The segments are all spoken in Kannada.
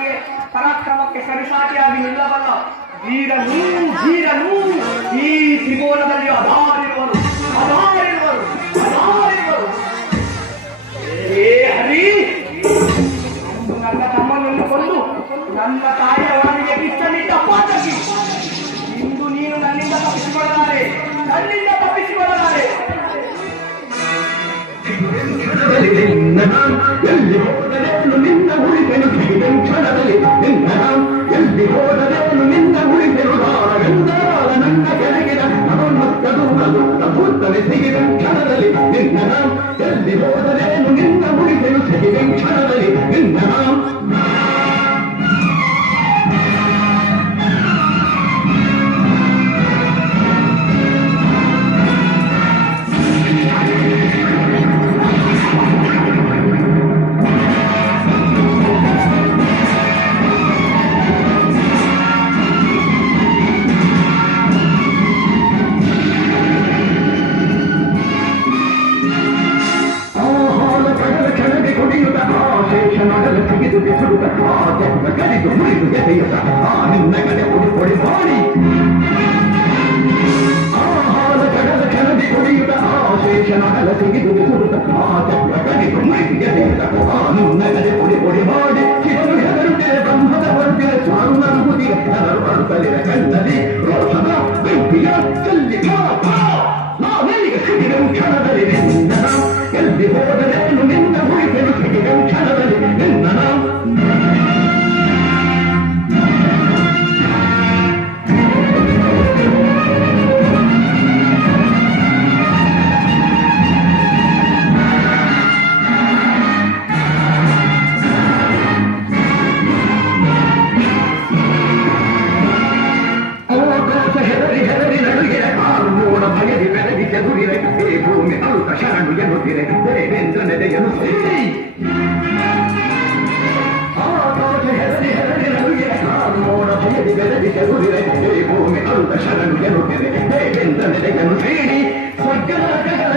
ಪರಾಕ್ರಮಕ್ಕೆ ಪರಾಕ್ರಮಕ್ಕೆ ಸರಿಸಾಟಿಯಾಗಿ ನಿಲ್ಲಬಲ್ಲ ವೀರನು ವೀರನು ಈ ತ್ರಿಕೋನದಲ್ಲಿ ಅಧಾರಿರುವರು ಅಧಾರಿರುವರು ಅಧಾರಿರುವರು ಏ ಹರಿ ನನ್ನ ತಮ್ಮನನ್ನು ಕೊಂಡು ನನ್ನ ತಾಯಿಯವರ ನಿನ್ನ ಎಲ್ಲಿ ಹೋದರೇನು ನಿನ್ನ ಉಳಿದೆನು ಸಿಗಿದೆ ಕ್ಷಣದಲ್ಲಿ ನಿನ್ನ ಎಲ್ಲಿ ಹೋದರೇನು ನಿನ್ನ ಉಳಿದೆನು ಗಂಧಾರ ನನ್ನ ನಿನ್ನ ನಿನ್ನ ಕ್ಷಣದಲ್ಲಿ ನಿನ್ನ Magari tu muri tu gete yata. Ah, ni unai mane odi odi bani. Ah, ha la kada la kada di odi yata. Ah, se chana la tingi du du du. Ah, ta magari tu muri tu gete yata. Ah, ni unai mane odi odi bani. Kitu yadaru te brahmada varte charu na budi. Nadaru artale rakantale. Roshana bibiya salli ka. Ah, na nige kiti de mukana de ninna. Kalbi hodale. ಭೂಮಿ ಅಲ್ಪ ಶರಣು ಎನ್ನುತ್ತಿರೆ ದೇವೇಂದ್ರ ನೆಲೆಯನ್ನು ಸೇರಿ ಸ್ವರ್ಗಲೋಕಗಳ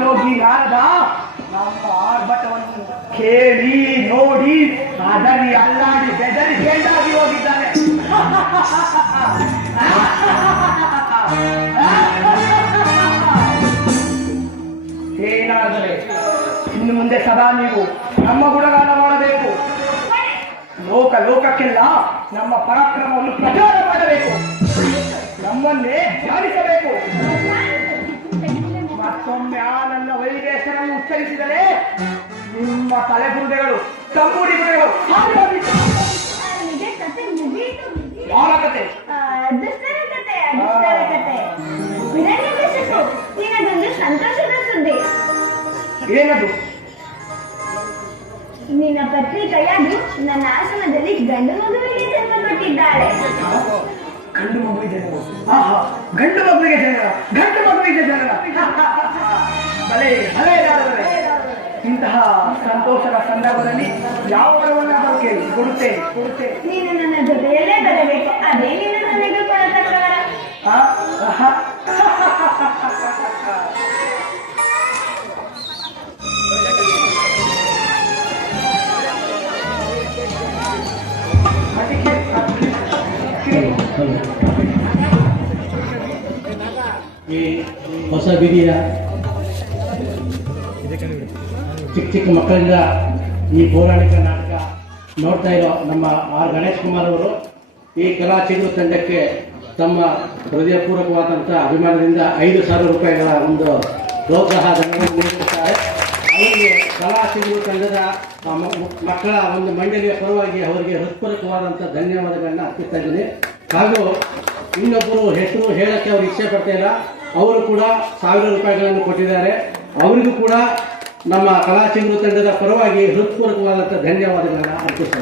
ನಾರದ ನಮ್ಮ ಆರ್ಭಟವನ್ನು ಕೇಳಿ ನೋಡಿ ಅದರಿ ಅಲ್ಲಾಡಿ ಬೆದರಿ ಬೆಂಡಾಗಿ ಹೋಗಿದ್ದಾರೆ ಏನಾದರೆ ಇನ್ನು ಮುಂದೆ ಸದಾ ನೀವು ನಮ್ಮ ಗುಣಗಾನ ಮಾಡಬೇಕು. ಲೋಕ ಲೋಕಕ್ಕೆಲ್ಲ ನಮ್ಮ ಪರಾಕ್ರಮವನ್ನು ಪ್ರಚಾರ ಮಾಡಬೇಕು. ನಮ್ಮನ್ನೇ ಧ್ಯಾನಿಸಬೇಕು. ಮತ್ತೊಮ್ಮೆ ಆ ನನ್ನ ವೈದೇಶನನ್ನು ಉಚ್ಚರಿಸಿದರೆ ನಿಮ್ಮ ತಲೆಬುರುಡೆಗಳು ಕಮ್ಮುಡಿ ಗುರುಗಳು ಅಲ್ಲಿಗೆ ಕತೆ ಮುಗೀತು ಯಾವ ಕತೆ ಆ, ದುಷ್ಟರ ಕತೆ ದುಷ್ಟರ ಕತೆ. ಹಿರಣ್ಯಕಶಿಪು ನಿನಗೊಂದು ಸಂತೋಷದ ಸುದ್ದಿ. ಏನದು? ನಿನ್ನ ಪತ್ನಿ ಕೈಯಾಗಿ ನನ್ನ ಆಶ್ರಮದಲ್ಲಿ ಗಂಡು ಮಗುವಿಗೆ ಜನ್ಮ ಕೊಟ್ಟಿದ್ದಾಳೆ ಗಂಡು ಮಗುವಿಗೆ ಜನ್ಮ? ಆಹಾ ಗಂಡು ಮಗುವಿಗೆ ಜನನ ಗಂಡು ಮಗುವಿಗೆ ಜನನ ಇಂತಹ ಸಂತೋಷದ ಸಂದರ್ಭದಲ್ಲಿ ಯಾವ ವರವನ್ನು ಕೇಳಿ ಕೊಡುತ್ತೇನೆ ನೀನು ನನ್ನ ಹೊಸ ಬಿದ್ದೀರಾ ಚಿಕ್ಕ ಚಿಕ್ಕ ಮಕ್ಕಳಿಂದ ಈ ಪೌರಾಣಿಕ ನಾಟಕ ನೋಡ್ತಾ ಇರೋ ನಮ್ಮ ಆರ್ ಗಣೇಶ್ ಕುಮಾರ್ ಅವರು ಈ ಕಲಾ ಚಿಗುರು ತಂಡಕ್ಕೆ ತಮ್ಮ ಹೃದಯಪೂರ್ವಕವಾದಂಥ ಅಭಿಮಾನದಿಂದ ಐದು ಸಾವಿರ ರೂಪಾಯಿಗಳ ಒಂದು ಪ್ರೋತ್ಸಾಹ ನೀಡುತ್ತಾರೆ ಅವರಿಗೆ ಕಲಾ ಚಿಗುರು ತಂಡದ ಮಕ್ಕಳ ಒಂದು ಮಂಡಳಿಯ ಪರವಾಗಿ ಅವರಿಗೆ ಹೃತ್ಪೂರ್ವಕವಾದಂಥ ಧನ್ಯವಾದಗಳನ್ನು ಅರ್ಪಿಸ್ತಾ ಇದ್ದೀನಿ. ಹಾಗೂ ಇನ್ನೊಬ್ಬರು ಹೆಸರು ಹೇಳಕ್ಕೆ ಅವ್ರು ಇಚ್ಛೆ ಪಡ್ತಾ ಇಲ್ಲ. ಅವರು ಕೂಡ ಸಾವಿರ ರೂಪಾಯಿಗಳನ್ನು ಕೊಟ್ಟಿದ್ದಾರೆ. ಅವರಿಗೂ ಕೂಡ ನಮ್ಮ ಕಲಾ ಚಿಂಗು ತಂಡದ ಪರವಾಗಿ ಹೃತ್ಪೂರ್ವಕವಾದಂಥ ಧನ್ಯವಾದಗಳನ್ನು ಅರ್ಪಿಸ್ತಾ